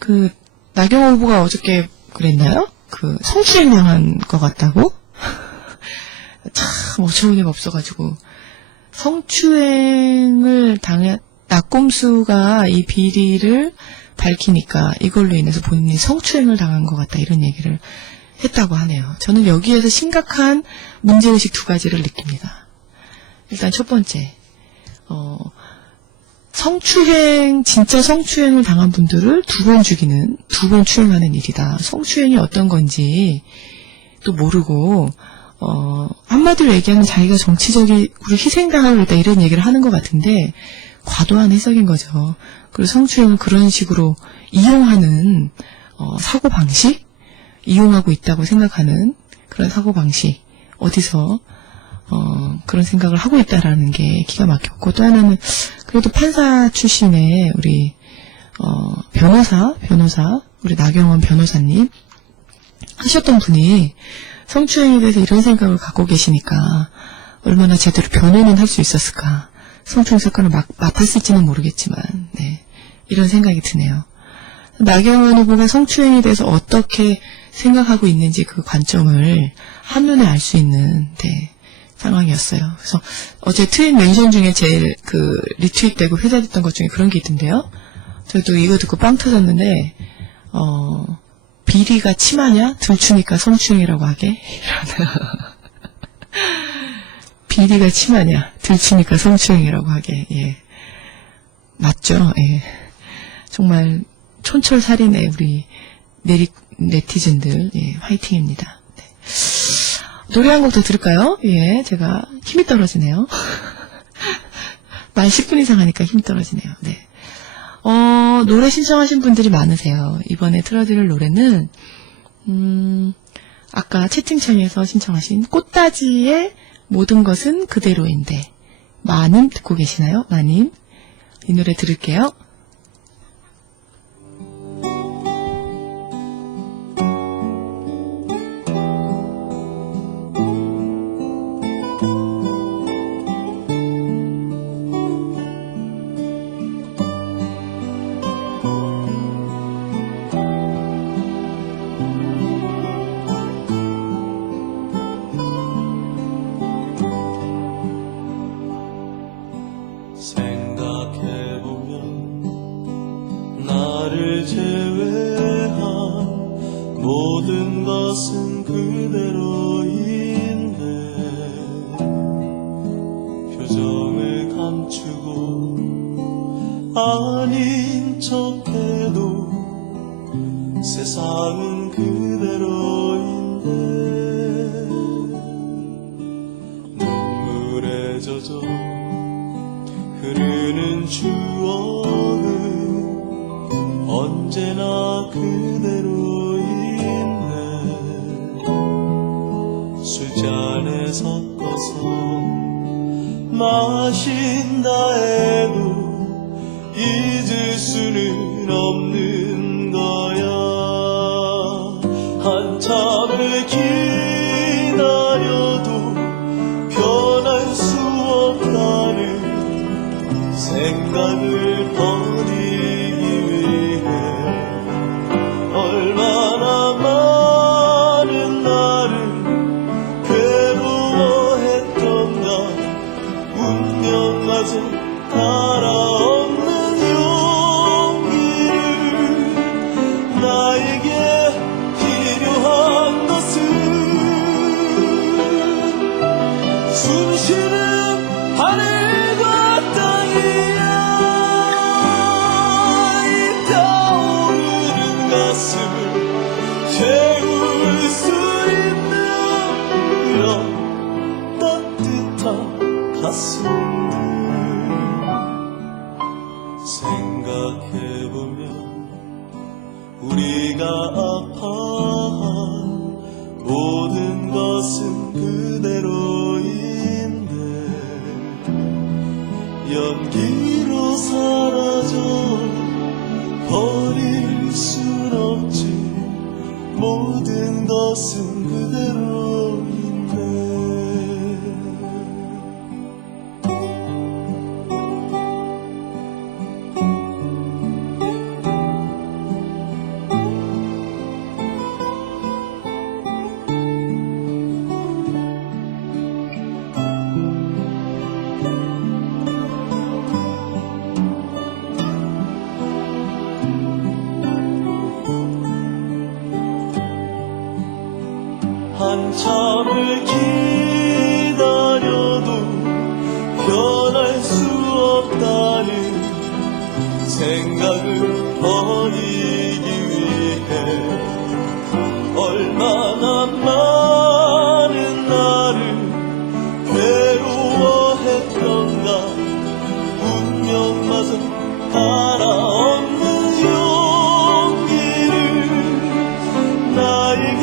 그 나경원 후보가 어저께 그랬나요? 그 성추행 당한 것 같다고? 참 어처구니가 없어가지고 성추행을 당한 낙곰수가 이 비리를 밝히니까 이걸로 인해서 본인이 성추행을 당한 것 같다 이런 얘기를 했다고 하네요. 저는 여기에서 심각한 문제의식 두 가지를 느낍니다. 일단 첫 번째, 진짜 성추행을 당한 분들을 두 번 추행하는 일이다. 성추행이 어떤 건지 또 모르고 한마디로 얘기하면 자기가 정치적으로 희생당하고 있다 이런 얘기를 하는 것 같은데 과도한 해석인 거죠. 그리고 성추행을 그런 식으로 이용하는 사고방식? 이용하고 있다고 생각하는 그런 사고방식 어디서 그런 생각을 하고 있다라는 게 기가 막혔고 또 하나는 그래도 판사 출신의 우리 변호사 우리 나경원 변호사님 하셨던 분이 성추행에 대해서 이런 생각을 갖고 계시니까 얼마나 제대로 변호는 할 수 있었을까. 성추행 사건을 맡았을지는 모르겠지만 네, 이런 생각이 드네요. 나경원 후보가 성추행에 대해서 어떻게 생각하고 있는지 그 관점을 한눈에 알 수 있는 상황이었어요. 그래서 어제 트윗 멘션 중에 제일 그 리트윗되고 회자됐던 것 중에 그런 게 있던데요. 저도 이거 듣고 빵 터졌는데 비리가 심하냐? 들추니까 성추행이라고 하게? 비리가 심하냐? 들추니까 성추행이라고 하게. 예. 맞죠? 예. 정말 촌철살인의 우리 네티즌들, 예, 화이팅입니다. 네. 노래 한 곡 더 들을까요? 예, 제가 힘이 떨어지네요. 만 10분 이상 하니까 힘이 떨어지네요. 네. 노래 신청하신 분들이 많으세요. 이번에 틀어드릴 노래는, 아까 채팅창에서 신청하신 꽃다지의 모든 것은 그대로인데, 마님 듣고 계시나요? 마님. 이 노래 들을게요. 생각해보면 나를 멈추고 아닌 척해도 세상은 그대로인데 눈물에 젖어 흐르는 추억은 언제나 그대로 있네. 술잔에 섞어서 마신다 해도 잊을 수는 없는 거야. 한참을 기다려도 변할 수 없다는 생각을 버리기 위해 얼마나 많은 나를 괴로워했던가. 운명 가진 달아없는 용기를 나에게 필요한 것은 숨쉬는 하늘과 땅이야. 이 타오르는 가슴을 채울 수 있는 그런 따뜻한 가슴들. 생각해보면 우리가 아파한 모든 것은 그대로인데 연기로 사라져 버릴 순 없지. 모든 것은 그대로인데. 한참을 기다려도 변할 수 없다는 생각을 버리기 위해 얼마나 많은 나를 괴로워했던가. 운명마저 달아없는 용기를 나에게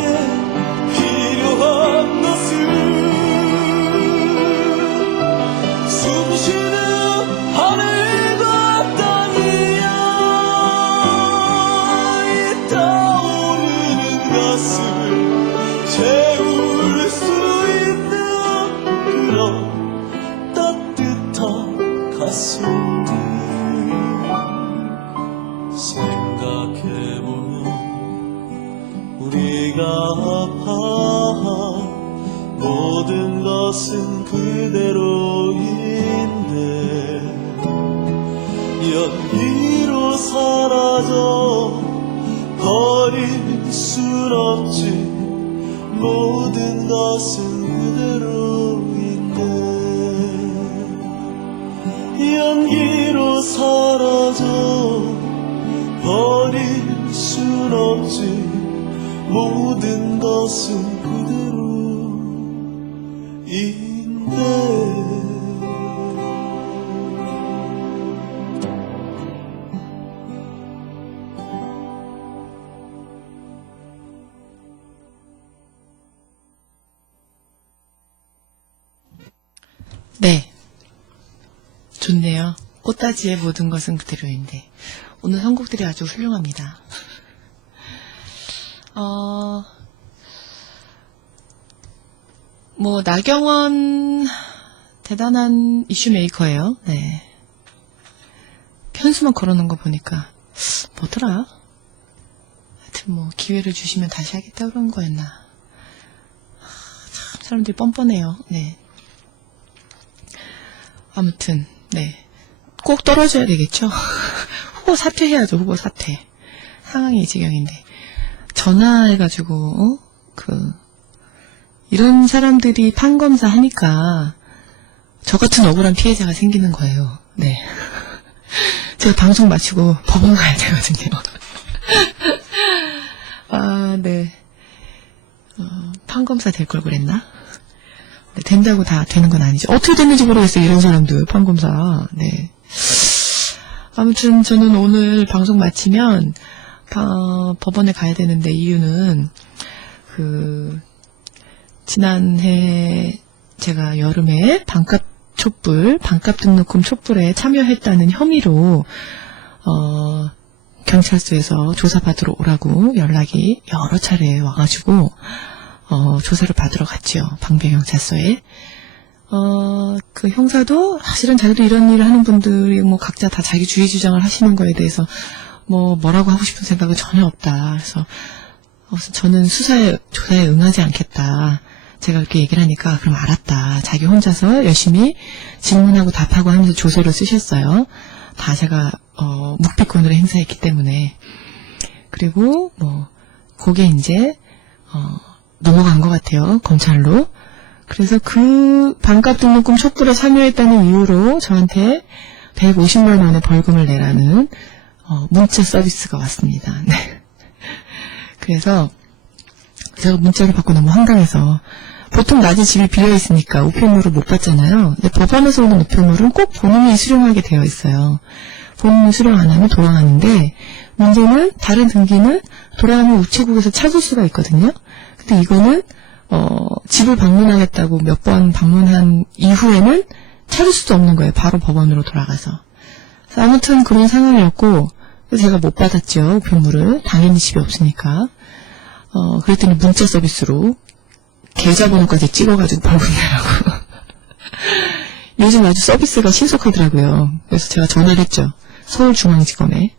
필요한 것은 숨쉬는 하늘과 땅이야. 이 타오르는 가슴을 채울 수 있는 그런 따뜻한 가슴들. 생각해보면 우리가 아파한 모든 것은 그대로인데 연기로 사라져 버릴 순 없지. 모든 것은 그대로인데 연기로 사라져 버릴 순 없지. 모든 것은 그대로인데. 네. 좋네요. 꽃다지의 모든 것은 그대로인데. 오늘 선곡들이 아주 훌륭합니다. 나경원 대단한 이슈 메이커예요. 네. 현수막 걸어놓은 거 보니까 뭐더라? 하여튼 기회를 주시면 다시 하겠다 그런 거였나? 참 사람들이 뻔뻔해요. 네. 아무튼 네. 꼭 떨어져야 되겠죠? 후보 사퇴해야죠. 후보 사퇴. 상황이 이 지경인데 전화해가지고 이런 사람들이 판검사 하니까 저 같은 억울한 피해자가 생기는 거예요. 네. 제가 방송 마치고 법원 가야 되거든요. 아, 네. 판검사 될 걸 그랬나? 네, 된다고 다 되는 건 아니죠. 어떻게 됐는지 모르겠어요. 이런 사람들, 판검사. 네. 아무튼 저는 오늘 방송 마치면 법원에 가야 되는데 이유는 지난해 제가 여름에 반값 등록금 촛불에 참여했다는 혐의로 경찰서에서 조사받으러 오라고 연락이 여러 차례 와가지고 조사를 받으러 갔죠. 방배경찰서에. 그 형사도 사실은 자기도 이런 일을 하는 분들이 뭐 각자 다 자기 주의 주장을 하시는 거에 대해서 뭐라고 하고 싶은 생각은 전혀 없다. 그래서 저는 조사에 응하지 않겠다. 제가 그렇게 얘기를 하니까 그럼 알았다. 자기 혼자서 열심히 질문하고 답하고 하면서 조서를 쓰셨어요. 다 제가 묵비권으로 행사했기 때문에. 그리고 그게 이제 넘어간 것 같아요. 검찰로. 그래서 그 반값 등록금 촛불에 참여했다는 이유로 저한테 150만 원의 벌금을 내라는 문자 서비스가 왔습니다. 네. 그래서 제가 문자를 받고 너무 황당해서 보통 낮에 집이 비어있으니까 우편물을 못 받잖아요. 근데 법원에서 오는 우편물은 꼭 본인이 수령하게 되어 있어요. 본인이 수령 안 하면 돌아가는데 문제는 다른 등기는 돌아가면 우체국에서 찾을 수가 있거든요. 근데 이거는 집을 방문하겠다고 몇 번 방문한 이후에는 찾을 수도 없는 거예요. 바로 법원으로 돌아가서. 그래서 아무튼 그런 상황이었고 제가 못 받았죠. 우편물을. 당연히 집에 없으니까. 그랬더니 문자 서비스로 계좌번호까지 찍어가지고 벌금 내라고. 요즘 아주 서비스가 신속하더라고요. 그래서 제가 전화를 했죠. 서울중앙지검에.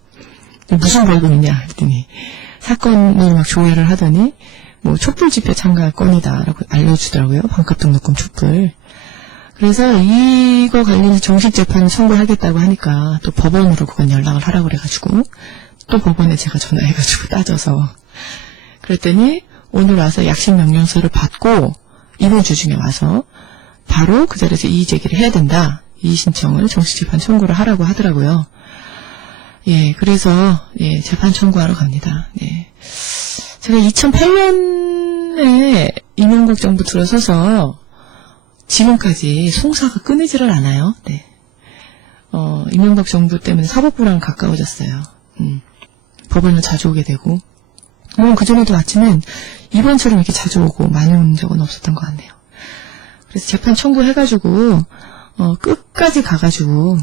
무슨 벌금이냐 했더니 사건을 막 조회를 하더니 촛불 집회 참가할 건이다라고 알려주더라고요. 반값 등록금 촛불. 그래서 이거 관련해서 정식 재판을 청구하겠다고 하니까 또 법원으로 그건 연락을 하라고 그래가지고 또 법원에 제가 전화해가지고 따져서 그랬더니 오늘 와서 약식 명령서를 받고 이번 주 중에 와서 바로 그 자리에서 이의 제기를 해야 된다. 이의 신청을 정식 재판 청구를 하라고 하더라고요. 예, 그래서 재판 청구하러 갑니다. 네. 제가 2008년에 이명박 정부 들어서서 지금까지 송사가 끊이지를 않아요. 네. 이명박 정부 때문에 사법부랑 가까워졌어요. 법원을 자주 오게 되고. 물론 그전에도 왔지만 이번처럼 이렇게 자주 오고 많이 온 적은 없었던 것 같네요. 그래서 재판 청구해가지고 끝까지 가가지고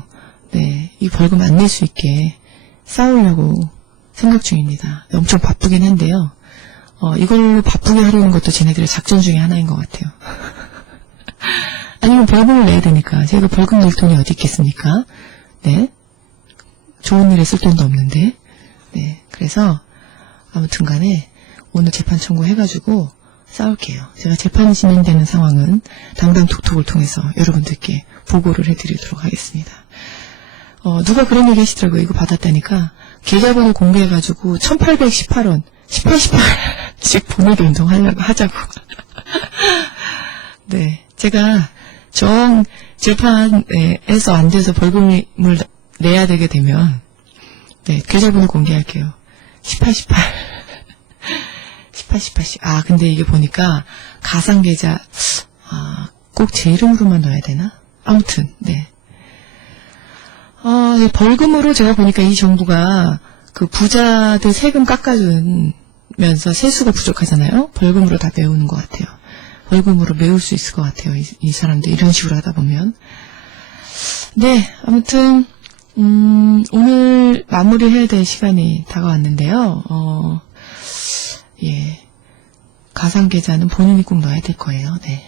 이 벌금 안 낼 수 있게 싸우려고 생각 중입니다. 엄청 바쁘긴 한데요. 이걸로 바쁘게 하려는 것도 쟤네들의 작전 중에 하나인 것 같아요. 아니면 벌금을 내야 되니까. 제가 벌금 낼 돈이 어디 있겠습니까? 네. 좋은 일에 쓸 돈도 없는데. 네. 그래서 아무튼 간에 오늘 재판 청구해가지고 싸울게요. 제가 재판이 진행되는 상황은 담당 톡톡을 통해서 여러분들께 보고를 해드리도록 하겠습니다. 누가 그런 얘기 하시더라고요. 이거 받았다니까 계좌번호 공개해가지고 1818원 1818씩 보내기 운동 하자고. 네. 제가 재판에서 안 돼서 벌금을 내야 되게 되면 계좌번호 공개할게요. 1818 1818씩. 근데 이게 보니까 가상계좌 꼭 제 이름으로만 넣어야 되나? 아무튼 벌금으로 제가 보니까 이 정부가 그 부자들 세금 깎아주면서 세수가 부족하잖아요. 벌금으로 다 메우는 것 같아요. 벌금으로 메울 수 있을 것 같아요. 이 사람들 이런 식으로 하다 보면. 네, 아무튼 오늘 마무리해야 될 시간이 다가왔는데요. 가상계좌는 본인이 꼭 넣어야 될 거예요. 네.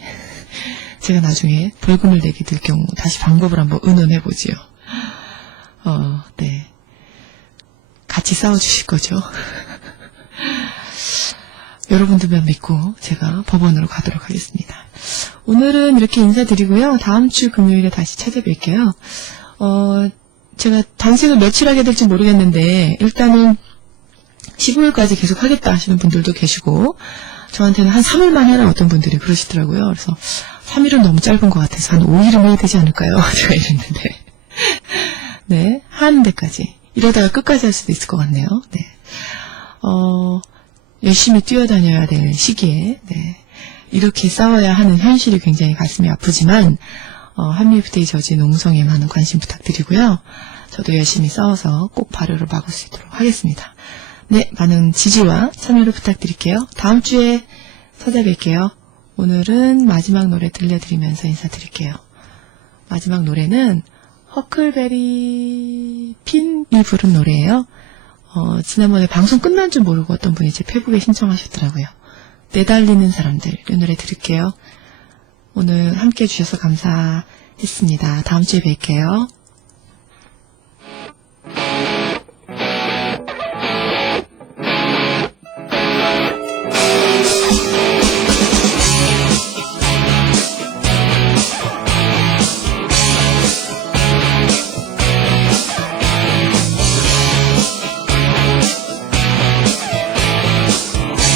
제가 나중에 벌금을 내게 될 경우 다시 방법을 한번 의논해보지요. 네. 같이 싸워주실 거죠? 여러분들만 믿고 제가 법원으로 가도록 하겠습니다. 오늘은 이렇게 인사드리고요. 다음 주 금요일에 다시 찾아뵐게요. 제가 단식을 며칠 하게 될지 모르겠는데 일단은 15일까지 계속 하겠다 하시는 분들도 계시고 저한테는 한 3일만 해라 어떤 분들이 그러시더라고요. 그래서 3일은 너무 짧은 것 같아서 한 5일은 해야 되지 않을까요? 제가 이랬는데. 네, 하는 데까지. 이러다가 끝까지 할 수도 있을 것 같네요. 네. 열심히 뛰어다녀야 될 시기에, 네. 이렇게 싸워야 하는 현실이 굉장히 가슴이 아프지만, 한미FTA 저지 농성에 많은 관심 부탁드리고요. 저도 열심히 싸워서 꼭 발효를 막을 수 있도록 하겠습니다. 네, 많은 지지와 참여를 부탁드릴게요. 다음 주에 찾아뵐게요. 오늘은 마지막 노래 들려드리면서 인사드릴게요. 마지막 노래는 허클베리 핀이 부른 노래예요. 지난번에 방송 끝난 줄 모르고 어떤 분이 제 페북에 신청하셨더라고요. 내달리는 사람들, 이 노래 들을게요. 오늘 함께 해주셔서 감사했습니다. 다음 주에 뵐게요.